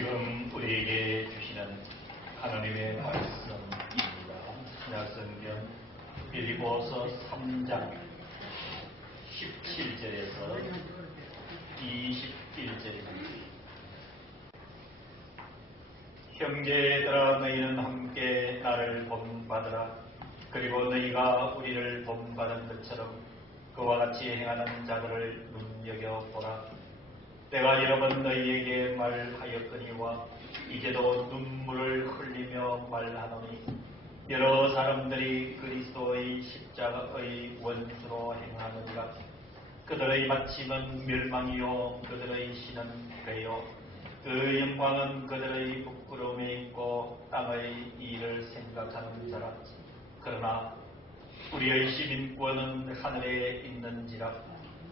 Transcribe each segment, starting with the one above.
지금 우리에게 주시는 하나님의 말씀입니다. 신약성경 빌립보서 3장 17절에서 21절입니다. 형제들아, 너희는 함께 나를 본받으라. 그리고 너희가 우리를 본받은 것처럼 그와 같이 행하는 자들을 눈여겨보라. 내가 여러 번 너희에게 말하였거니와 이제도 눈물을 흘리며 말하노니, 여러 사람들이 그리스도의 십자가의 원수로 행하느니라. 그들의 마침은 멸망이요 그들의 신은 괴요 그 영광은 그들의 부끄러움에 있고 땅의 일을 생각하는 자라. 그러나 우리의 시민권은 하늘에 있는지라.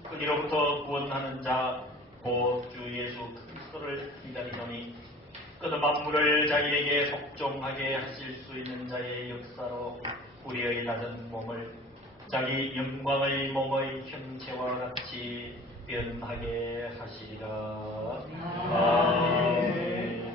거기로부터 구원하는 자 곧 주 예수 그리스도를 기다리노니, 그는 만물을 자기에게 속종하게 하실 수 있는 자의 역사로 우리의 낮은 몸을 자기 영광의 몸의 형체와 같이 변하게 하시리라. 아멘.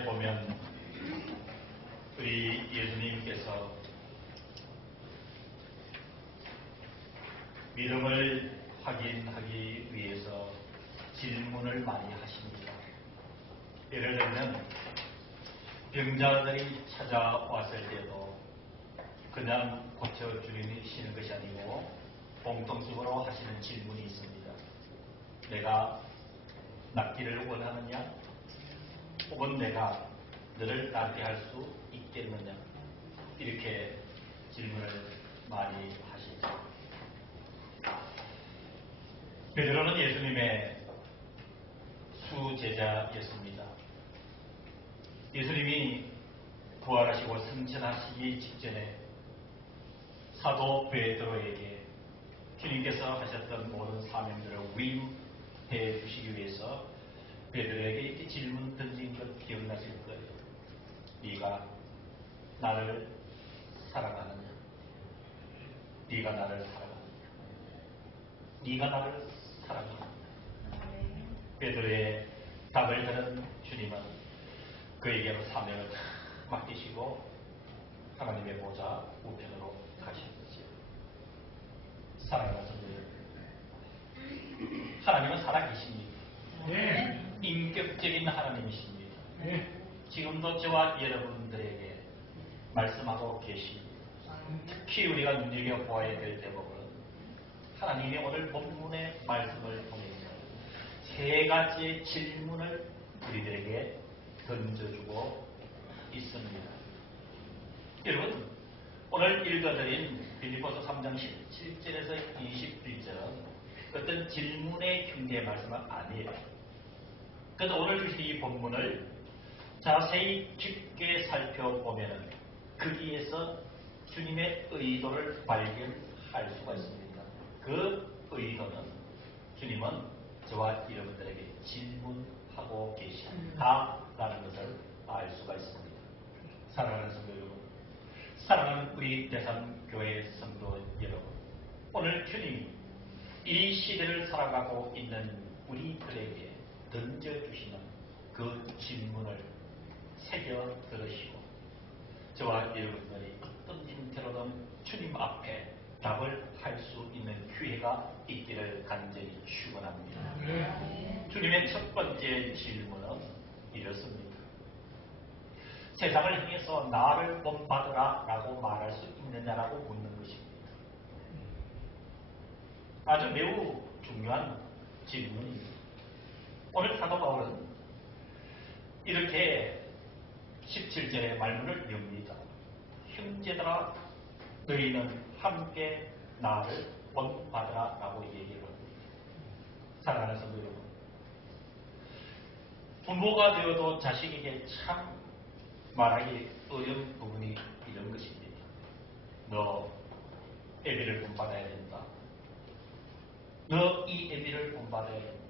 본문에 보면 우리 예수님께서 믿음을 확인하기 위해서 질문을 많이 하십니다. 예를 들면 병자들이 찾아왔을 때도 그냥 고쳐주시는 것이 아니고 공통적으로 하시는 질문이 있습니다. 내가 낫기를 원하느냐? 혹은 내가 너를 낫게 할 수 있겠느냐? 이렇게 질문을 많이 하시죠. 베드로는 예수님의 수제자였습니다. 예수님이 부활하시고 승천하시기 직전에 사도 베드로에게 주님께서 하셨던 모든 사명들을 위임해 주시기 위해서 베드로에게 이렇게 질문 던진 것 기억나실 거예요. 네가 나를 사랑하느냐? 네가 나를 사랑하느냐? 네가 나를 사랑하느냐? 베드로의 답을 들은 주님은 그에게로 사명을 맡기시고 하나님의 보좌 우편으로 가셨지요. 사랑하는 성도들, 하나님은 살아계십니다. 네. 인격적인 하나님이십니다. 네. 지금도 저와 여러분들에게 말씀하고 계십니다. 특히 우리가 눈여겨보아야 될 대목은 하나님이 오늘 본문의 말씀을 통해서 세 가지의 질문을 우리들에게 던져주고 있습니다. 여러분, 오늘 읽어드린 빌립보서 3장 17절에서 21절은 어떤 질문의 흉계의 말씀은 아니에요. 그래서 오늘 주신 이 본문을 자세히 깊게 살펴보면 거기에서 주님의 의도를 발견할 수가 있습니다. 그 의도는 주님은 저와 여러분들에게 질문하고 계신다라는 것을 알 수가 있습니다. 사랑하는 성도 여러분, 사랑하는 우리 대산교회 성도 여러분, 오늘 주님이 이 시대를 살아가고 있는 우리들에게 던져주시는 그 질문을 새겨 들으시고 저와 여러분들이 어떤 형태로든 주님 앞에 답을 할 수 있는 기회가 있기를 간절히 축원합니다. 주님의 첫 번째 질문은 이렇습니다. 세상을 향해서 나를 본받으라 라고 말할 수 있느냐라고 묻는 것입니다. 아주 매우 중요한 질문입니다. 오늘 사도 바울은 이렇게 17절의 말문을 엽니다. 형제들아 너희는 함께 나를 본받으라 라고 얘기를 합니다. 사랑하는 성도 여러분, 부모가 되어도 자식에게 참 말하기 어려운 부분이 이런 것입니다. 너 애비를 본받아야 된다. 너 이 애비를 본받아야 된다.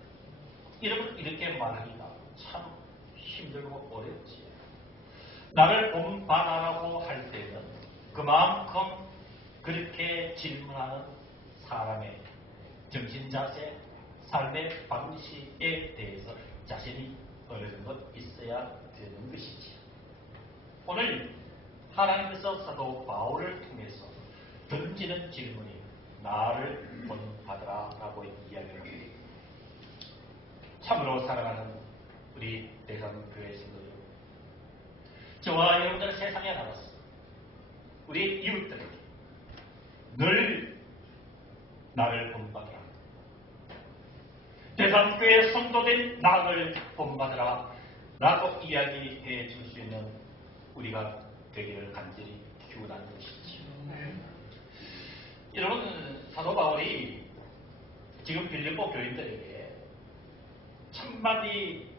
이렇게 말하기가 참 힘들고 어렵지. 나를 본받아라고 할 때는 그만큼 그렇게 질문하는 사람의 정신자세, 삶의 방식에 대해서 자신이 어느 정도 있어야 되는 것이지. 오늘 하나님께서 사도 바울을 통해서 던지는 질문이 나를 본받으라 라고 이야기를 합니다. 참으로 사랑하는 우리 대산교회 성도들, 저와 여러분들 세상에 나가서 우리 이웃들에게 늘 나를 본받으라, 대산교회 성도된 나를 본받으라 라고 이야기해 줄 수 있는 우리가 되기를 간절히 기원하는 것이죠. 여러분, 사도 바울이 지금 빌립보 교인들에게 천마디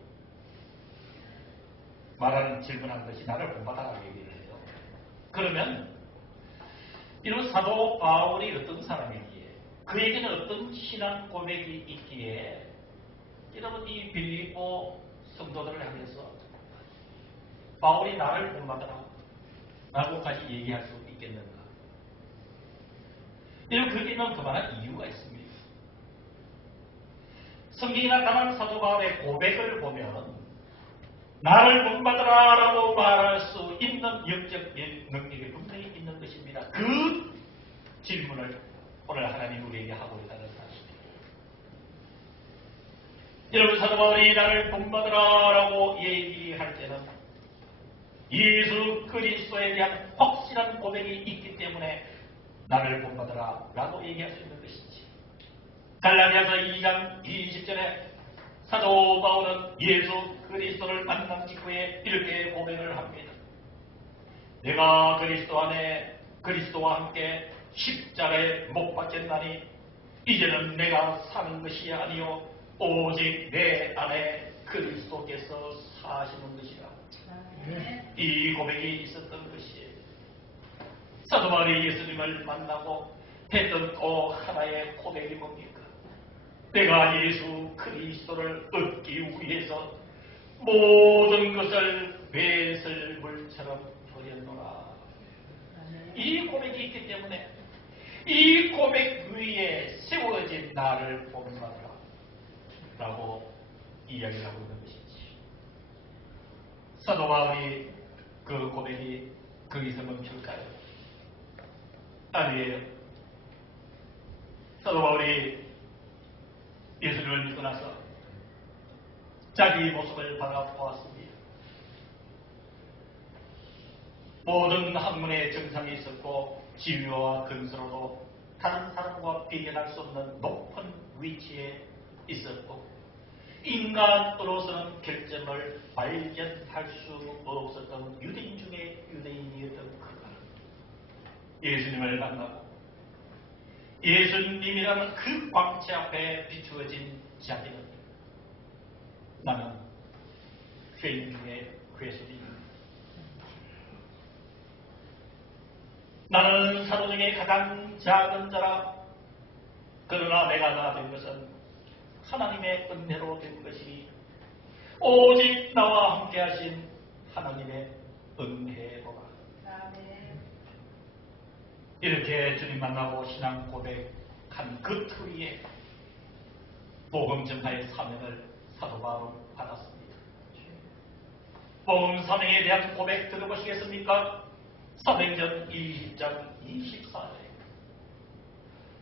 말하는 질문한 것이 나를 본받아라고 얘기를 해요. 그러면 이런 사도 바울이 어떤 사람이기에, 그에게는 어떤 신앙 고백이 있기에 여러분 이 빌립보 성도들을 향해서 바울이 나를 본받아라 라고까지 얘기할 수 있겠는가? 여러분, 거기는 그만한 이유가 있습니다. 성경에 나타난 사도 바울의 고백을 보면 나를 본받으라 라고 말할 수 있는 영적 능력이 분명히 있는 것입니다. 그 질문을 오늘 하나님 우리에게 하고 있다는 사실입니다. 여러분, 사도 바울이 나를 본받으라 라고 얘기할 때는 예수 그리스도에 대한 확실한 고백이 있기 때문에 나를 본받으라 라고 얘기할 수 있는 것이지. 갈라디아서 2장 20절에 사도 바울은 예수 그리스도를 만난 직후에 이렇게 고백을 합니다. 내가 그리스도 안에 그리스도와 함께 십자가에 못 박혔나니 이제는 내가 사는 것이 아니요 오직 내 안에 그리스도께서 사시는 것이라. 이 고백이 있었던 것이에요. 사도 바울이 예수님을 만나고 했던 또 하나의 고백이 뭡니까? 내가 예수 그리스도를 얻기 위해서 모든 것을 배설물처럼 버렸노라. 이 고백이 있기 때문에 이 고백 위에 세워진 나를 본받으라 라고 이야기를 하고 있는 것이지. 사도 바울이 그 고백이 거기서 멈출까요? 아니에요. 사도 바울이 예수님을 믿고 나서 자기 모습을 바라보았습니다. 모든 학문의 정상이 있었고 지위와 근수로도 다른 사람과 비교할 수 없는 높은 위치에 있었고 인간으로서는 결점을 발견할 수 없었던 유대인 중에 유대인이었던 그가 예수님을 만나고 예수님이라는 그 광채 앞에 비추어진 자기는 나는 죄인 중에 괴수이다. 나는 사도 중에 가장 작은 자라. 그러나 내가 나된 것은 하나님의 은혜로 된 것이니 오직 나와 함께 하신 하나님의 은혜로라. 이렇게 주님 만나고 신앙 고백한 그 터위에 복음 전파의 사명을 사도 바울은 받았습니다. 복음 사명에 대한 고백 들어보시겠습니까? 사도행전 20장 24절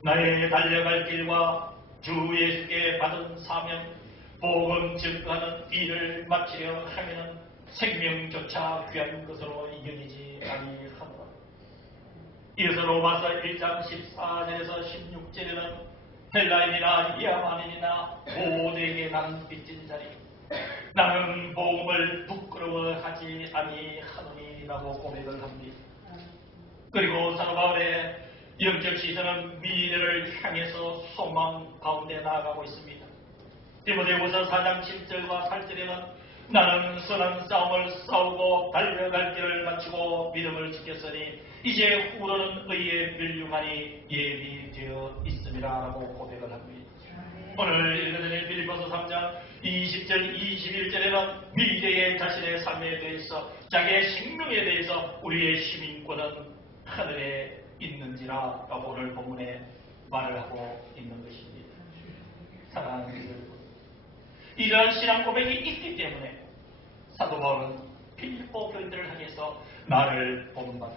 나의 달려갈 길과 주 예수께 받은 사명 복음 증거하는 일을 마치려 하면은 생명조차 귀한 것으로 여기지 아니하노라. 이어서 로마서 1장 14절에서 16절에는 헬라인이나 야만인이나 모두에게 나는 빚진 자리 나는 복음을 부끄러워하지 아니하노니라고 고백을 합니다. 그리고 사도 바울의 영적 시선은 미래를 향해서 소망 가운데 나아가고 있습니다. 디모데후서 4장 7절과 8절에는 나는 선한 싸움을 싸우고 달려갈 길을 마치고 믿음을 지켰으니 이제 후로는 의에 멸류관이 예비되어 있습니다 라고 고백을 합니다. 오늘 읽어드린 빌립보서 3장 20절 21절에는 미래의 자신의 삶에 대해서 자기의 생명에 대해서 우리의 시민권은 하늘에 있는지라 라고 오늘 본문에 말을 하고 있는 것입니다. 사랑하는 여러분, 이러한 신앙 고백이 있기 때문에 사도 바울은 빌립보 교인들을 향해서 나를 본받아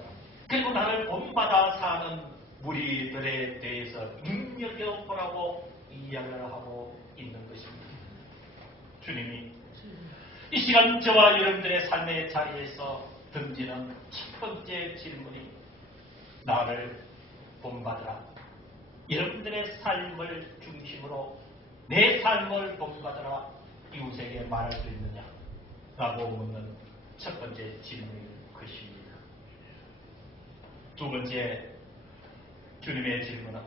그리고 나를 본받아 사는 무리들에 대해서 눈여겨보라고 이야기를 하고 있는 것입니다. 주님이 이 시간 저와 여러분들의 삶의 자리에서 던지는 첫 번째 질문이 나를 본받으라. 여러분들의 삶을 중심으로 내 삶을 본받으라 이웃에게 말할 수 있느냐? 라고 묻는 첫 번째 질문일 것입니다. 두 번째 주님의 질문은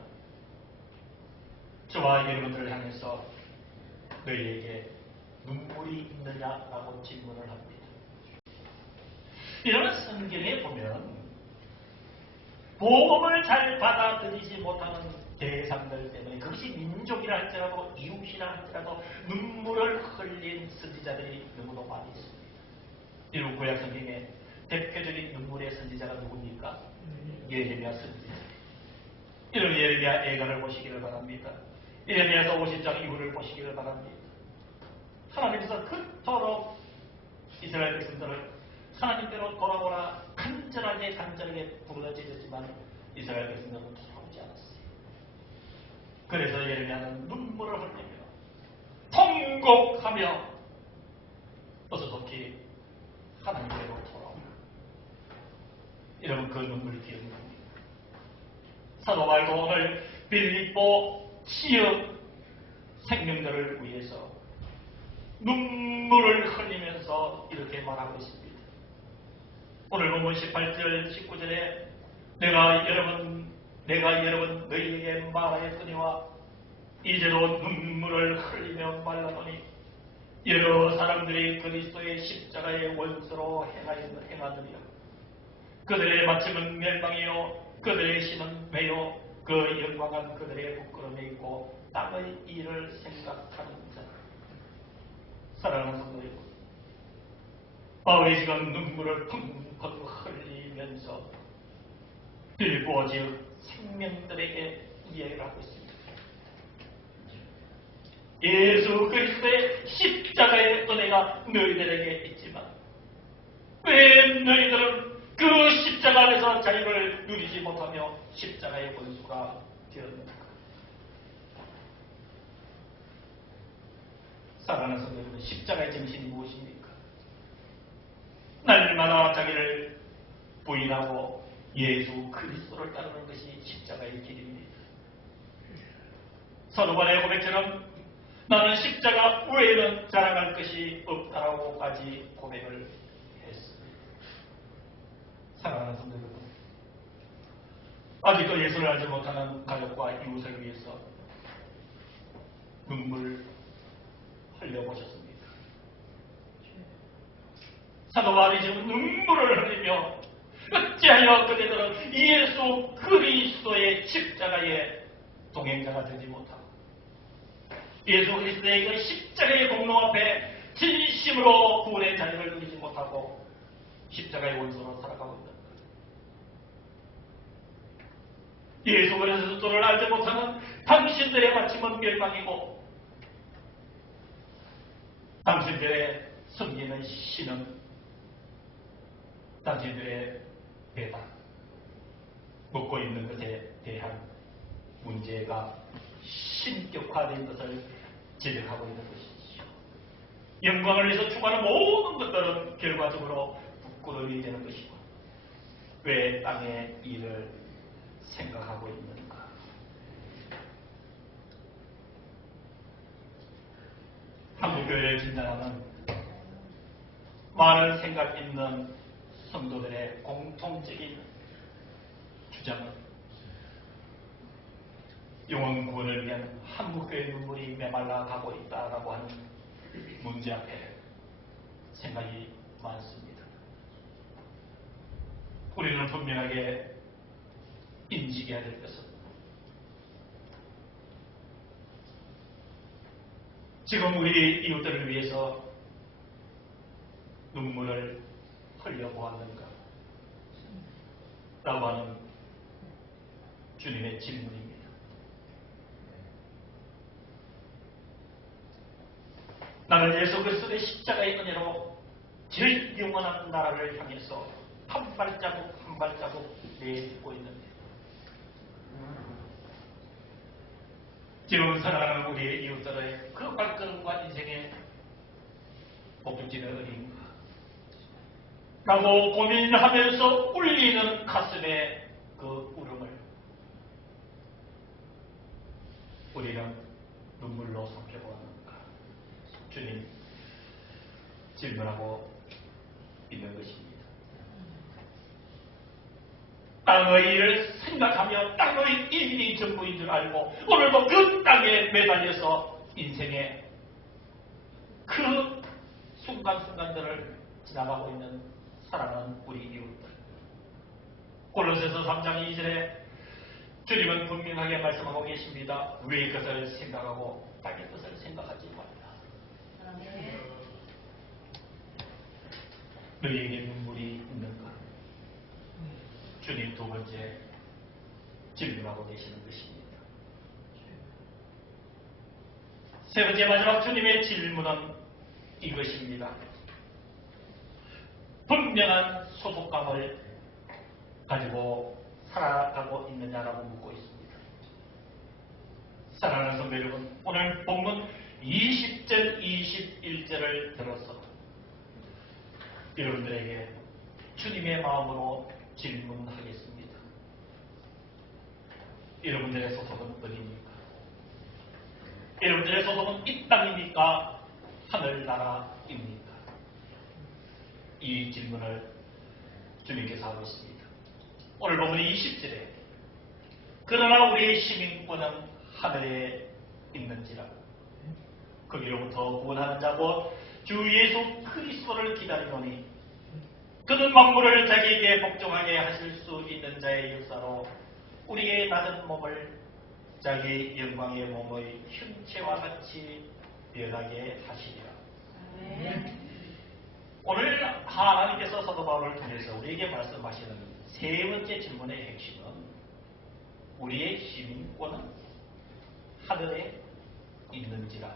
저와 여러분들을 향해서 너희에게 눈물이 있느냐라고 질문을 합니다. 이런 성경에 보면 복음을 잘 받아들이지 못하는 대상들 때문에 그것이 민족이라 할지라도 이웃이라 할지라도 눈물을 흘린 선지자들이 너무도 많이 있습니다. 이런 구약 성경의 대표적인 눈물의 선지자가 누굽니까? 예레미야 선지자. 이런 예레미야 애가를 보시기를 바랍니다. 예레미야서 50장 이후를 보시기를 바랍니다. 하나님께서 그토록 이스라엘 이스라엘 백성들을 하나님께로 돌아오라 간절하게 부르짖었지만 이스라엘 백성들은 돌아오지 않았어요. 그래서 예레미야는 눈물을 흘리며 통곡하며 어서 속히 하나님께로 돌아오라. 여러분 그 눈물 기억납니다. 사도 바울도 오늘 빌립보 지역 생명들을 위해서 눈물을 흘리면서 이렇게 말하고 있습니다. 오늘 본문 18절 19절에 내가 여러분 너희에게 말하였거니와 이제로 눈물을 흘리며 말하노니 여러 사람들이 그리스도의 십자가의 원수로 행하느니라. 그들의 마침은 멸망이요 그들의 신은 매요 그 영광은 그들의 부끄러움에 있고 땅의 일을 생각하는 자. 사랑하는 성도 여러분, 바울이 지금 눈물을 펑펑 흘리면서 빌보어 지역 생명들에게 이야기를 하고 있습니다. 예수 그리스도의 십자가의 은혜가 너희들에게 있지만 왜 너희들은 그 십자가 안에서 자유를 누리지 못하며 십자가의 원수가 되었는가? 사랑하는 성도 여러분, 십자가의 정신이 무엇입니까? 날마다 자기를 부인하고 예수 그리스도를 따르는 것이 십자가의 길입니다. 사도 바울의 고백처럼 나는 십자가 외에는 자랑할 것이 없다라고까지 고백을 했습니다. 사랑하는 성도 여러분, 아직도 예수를 알지 못하는 가족과 이웃을 위해서 눈물 흘려보셨습니까? 사도 바울이 지금 눈물을 흘리며 어찌하여 그대들은 예수 그리스도의 십자가의 동행자가 되지 못하고 예수 그리스도의 그 십자가의 공로 앞에 진심으로 구원의 자유를 누리지 못하고 십자가의 원수로 살아가고 있는 것. 예수 그리스도를 알지 못하는 당신들의 마침은 멸망이고 당신들의 섬기는 신은 당신들의 배당, 먹고 있는 것에 대한 문제가 신격화된 것을 지적하고 있는 것이죠. 영광을 위해서 추구하는 모든 것들은 결과적으로 부끄러움이 되는 것이고 왜 땅의 일을 생각하고 있는가? 한국교회를 진단하는 많은 생각 있는 성도들의 공통적인 주장은 영혼 구원을 위한 한국교회의 눈물이 메말라 가고 있다라고 하는 문제 앞에 생각이 많습니다. 우리는 분명하게 인식해야 될 것은 지금 우리 이웃들을 위해서 눈물을 흘려보았는가? 라고 하는 주님의 질문입니다. 나는 예수 그리스도의 십자가의 은혜로 제일 영원한 나라를 향해서 한 발자국 한 발자국 내딛고 있는데 지금 살아가는 우리의 이웃들의 그 발걸음과 인생의 목적지는 어디인가? 라고 고민하면서 울리는 가슴의 그 울음을 우리는 눈물로 살펴보았는가? 주님 질문하고 있는 것입니다. 땅의 일을 생각하며 땅의 일이 전부인 줄 알고 오늘도 그 땅에 매달려서 인생의 그 순간순간들을 지나가고 있는 사랑하는 우리 이웃들. 골로새서 3장 2절에 주님은 분명하게 말씀하고 계십니다. 위의 것을 생각하고 땅의 것을 생각하지 말라. 너희에게 눈물이 있는가? 주님 두 번째 질문하고 계시는 것입니다. 세 번째 마지막 주님의 질문은 이것입니다. 분명한 소속감을 가지고 살아가고 있느냐라고 묻고 있습니다. 사랑하는 성도 여러분, 오늘 본문 20절, 21절을 들어서 여러분들에게 주님의 마음으로 질문하겠습니다. 여러분들의 소속은 어디입니까? 여러분들의 소속은 이 땅입니까? 하늘나라입니까? 이 질문을 주님께서 하고 있습니다. 오늘 본문 20절에 그러나 우리의 시민권은 하늘에 있는지라 거기로부터 구원하는 자고 주 예수 그리스도를 기다리노니 그는 만물을 자기에게 복종하게 하실 수 있는 자의 역사로 우리의 낮은 몸을 자기 영광의 몸의 형체와 같이 변하게 하시리라. 오늘 하나님께서 사도 바울을 통해서 우리에게 말씀하시는 세 번째 질문의 핵심은 우리의 시민권은 하늘에 있는지라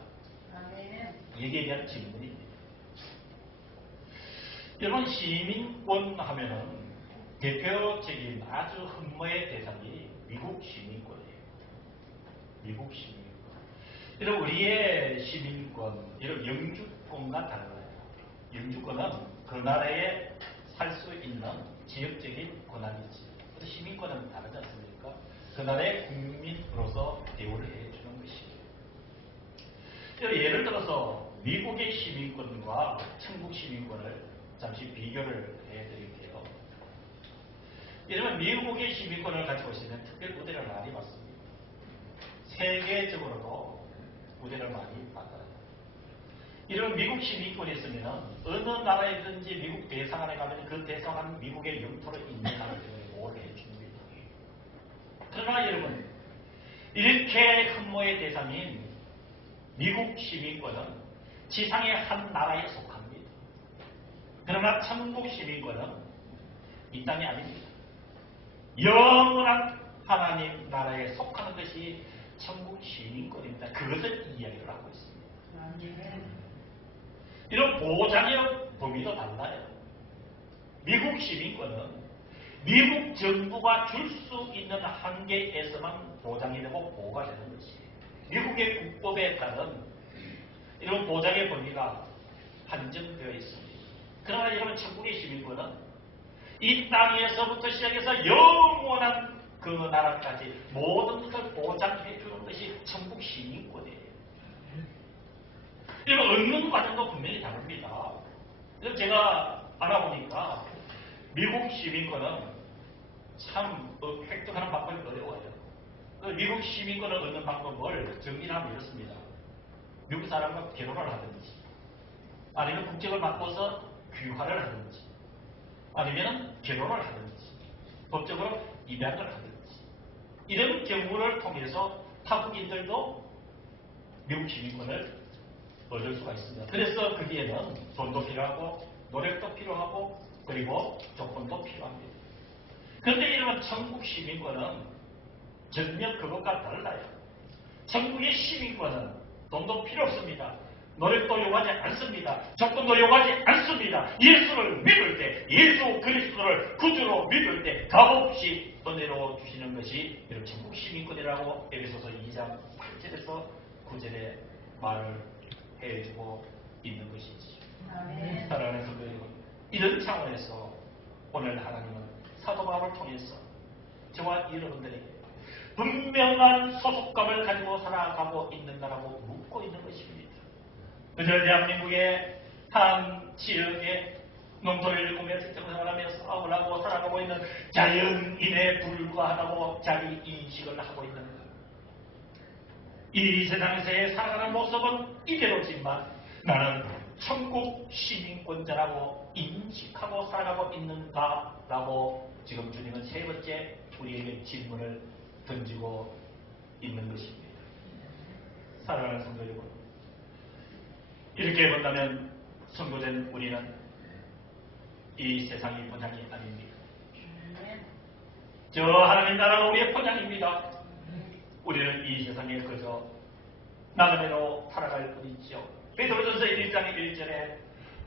여기에 대한 질문입니다. 여러분, 시민권 하면은 대표적인 아주 흠모의 대상이 미국 시민권이에요. 미국 시민권. 이런 우리의 시민권, 이런 영주권과 달라요. 영주권은 그 나라에 살 수 있는 지역적인 권한이지. 시민권은 다르지 않습니까? 그 나라의 국민으로서 대우를 해주는 것이에요. 예를 들어서 미국의 시민권과 천국 시민권을 잠시 비교를 해드릴게요. 이러면 미국의 시민권을 가지고 있으면 특별 우대를 많이 받습니다. 세계적으로도 우대를 많이 받아요. 이런 미국 시민권이 있으면 어느 나라에든지 미국 대사관에 가면 그 대사관 미국의 영토로 인정하기 때문에 보호를 해줍니다. 그러나 여러분, 이렇게 흠모의 대상인 미국 시민권은 지상의 한 나라에 속합니다. 그러나 천국 시민권은 이 땅이 아닙니다. 영원한 하나님 나라에 속하는 것이 천국 시민권입니다. 그것을 이야기를 하고 있습니다. 이런 보장의 범위도 달라요. 미국 시민권은 미국 정부가 줄 수 있는 한계에서만 보장이 되고 보호가 되는 것이에요. 미국의 국법에 따른 이런 보장의 범위가 한정되어 있습니다. 그러나 여러분, 천국의 시민권은 이 땅에서부터 시작해서 영원한 그 나라까지 모든 것을 보장해 주는 것이 천국 시민권이에요. 이거 얻는 과정도 분명히 다릅니다. 그래서 제가 알아보니까 미국 시민권은 참 획득하는 방법이 어려워요. 미국 시민권을 얻는 방법을 정리하면 이렇습니다. 미국 사람과 결혼을 하든지, 아니면 국적을 바꿔서 귀화를 하든지, 아니면 결혼을 하든지, 법적으로 입양을 하든지, 이런 경우를 통해서 타국인들도 미국 시민권을 얻을 수가 있습니다. 그래서 거기에는 돈도 필요하고 노력도 필요하고 그리고 조건도 필요합니다. 그런데 이러면 천국 시민권은 전혀 그것과 달라요. 천국의 시민권은 돈도 필요 없습니다. 노력도 요구하지 않습니다. 조건도 요구하지 않습니다. 예수를 믿을 때, 예수 그리스도를 구주로 믿을 때 값없이 은혜로 주시는 것이 이런 천국 시민권이라고 에베소서 2장 8절에서 9절에 말을 해주고 있는 것이지. 사랑하는 성도 여러분, 이런 차원에서 오늘 하나님은 사도 바울을 통해서 저와 여러분들에게 분명한 소속감을 가지고 살아가고 있는가라고 묻고 있는 것입니다. 그저 대한민국의 한 지역에 농토를 일구며 생활하며 사업을 하고 살아가고 있는 자연인에 불과하다고 자기 인식을 하고 있는가? 이 세상에서의 살아가는 모습은 이대로지만 나는 천국 시민권자라고 인식하고 살아가고 있는가라고 지금 주님은 세 번째 우리에게 질문을 던지고 있는 것입니다. 사랑하는 성도 여러분, 이렇게 본다면 선고된 우리는 이 세상이 본향이 아닙니다. 저 하나님 나라가 우리의 본향입니다. 우리는 이 세상에 그저 나그네로 살아갈 뿐이지요. 베드로전서 1장 1절에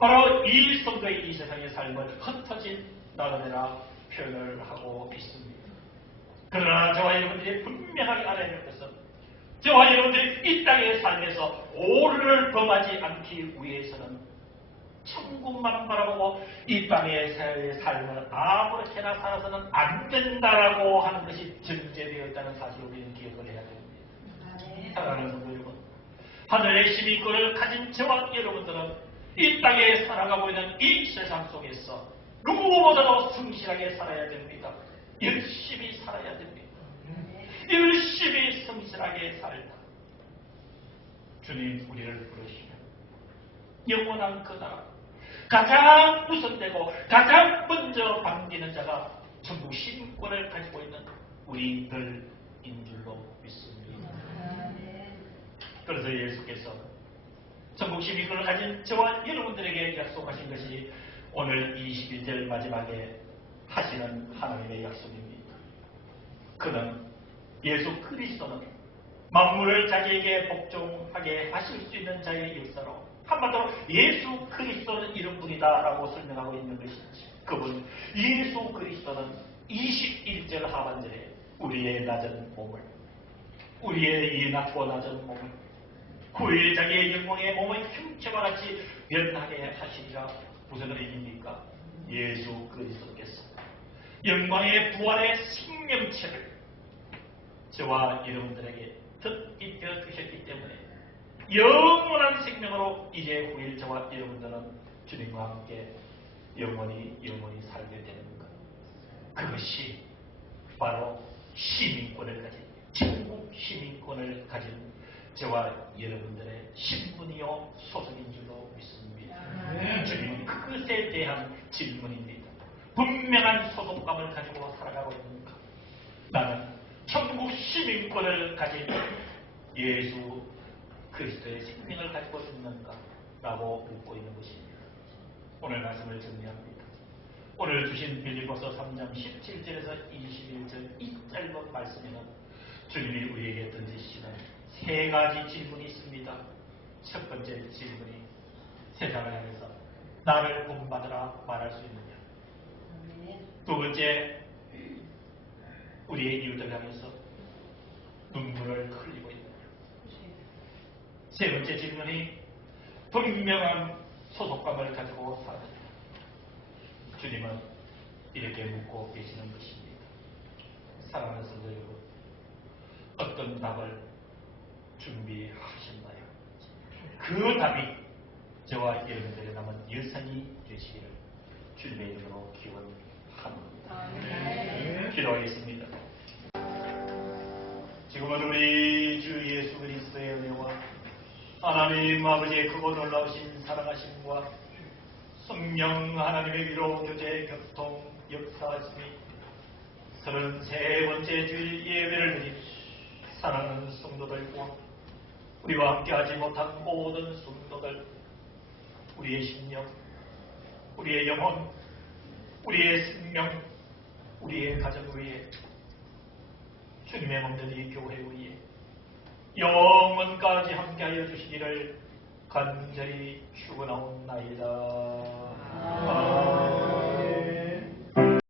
바로 이 성도의 이 세상의 삶을 흩어진 나름대로 표현을 하고 있습니다. 그러나 저와 여러분들이 분명하게 알아야 될 것은 저와 여러분들이 이 땅의 삶에서 오류를 범하지 않기 위해서는 천국만 바라보고 이 땅의 삶을 아무렇게나 살아서는 안 된다라고 하는 것이 전제되어 있다는 사실을 우리는 기억을 해야 됩니다. 사랑하는 성도 여러분, 하늘의 시민권을 가진 저와 여러분들은 이 땅에 살아가고 있는 이 세상 속에서 누구보다도 성실하게 살아야 됩니다. 열심히 살아야 됩니다. 열심히 성실하게 살다 주님 우리를 부르시며 영원한 그 나라 가장 우선되고 가장 먼저 반기는 자가 천국 시민권을 가지고 있는 우리들인 줄로 믿습니다. 그래서 예수께서 천국 시민권을 가진 저와 여러분들에게 약속하신 것이 오늘 21절 마지막에 하시는 하나님의 약속입니다. 그는 예수 그리스도는 만물을 자기에게 복종하게 하실 수 있는 자의 역사로 한마디로 예수 그리스도는 이런 분이다라고 설명하고 있는 것이지. 그분 예수 그리스도는 21절 하반절에 우리의 낮은 몸을 우리의 이 낮고 낮은 몸을 구일 자기의 영광의 몸의 형체와 같이 변하게 하시리라. 무슨 의미입니까? 예수 그리스도께서 영광의 부활의 생명체를 저와 여러분들에게 덧입혀 주셨기 때문에 영원한 생명으로 이제 후일 저와 여러분들은 주님과 함께 영원히 살게 되는 것. 그것이 바로 시민권을 가진 천국 시민권을 가진 저와 여러분들의 신분이요 소속인 줄로 믿습니다. 주님은 그것에 대한 질문입니다. 분명한 소속감을 가지고 살아가고 있는가? 나는 천국 시민권을 가진 예수 그리스도의 생명을 가지고 있는가? 라고 묻고 있는 것입니다. 오늘 말씀을 정리합니다. 오늘 주신 빌립보서 3장 17절에서 21절 이 짧은 말씀에는 주님이 우리에게 던지시는 세 가지 질문이 있습니다. 첫 번째 질문이 세상을 향해서 나를 본받으라 말할 수 있느냐? 두 번째 우리의 이웃을 향해서 눈물을 흘리고 있느냐? 세 번째 질문이 분명한 소속감을 가지고 사느냐? 주님은 이렇게 묻고 계시는 것입니다. 사랑하는 성도 여러분, 어떤 답을 준비하셨나요? 그 답이 저와 여러분들의 남은 여생이 되시기를 주님의 이름으로 기원합니다. 기도하겠습니다. 지금은 우리 주 예수 그리스도의 은혜와 하나님 아버지의 크고 놀라우신 사랑하심과 성령 하나님의 위로 교제 교통 역사하심이 33번째 주일 예배를 드린 사랑하는 성도들과 우리와 함께하지 못한 모든 성도들, 우리의 심령, 우리의 영혼, 우리의 생명, 우리의 가정 위에 주님의 몸된 이 교회 위에 영원까지 함께하여 주시기를 간절히 축원하옵나이다.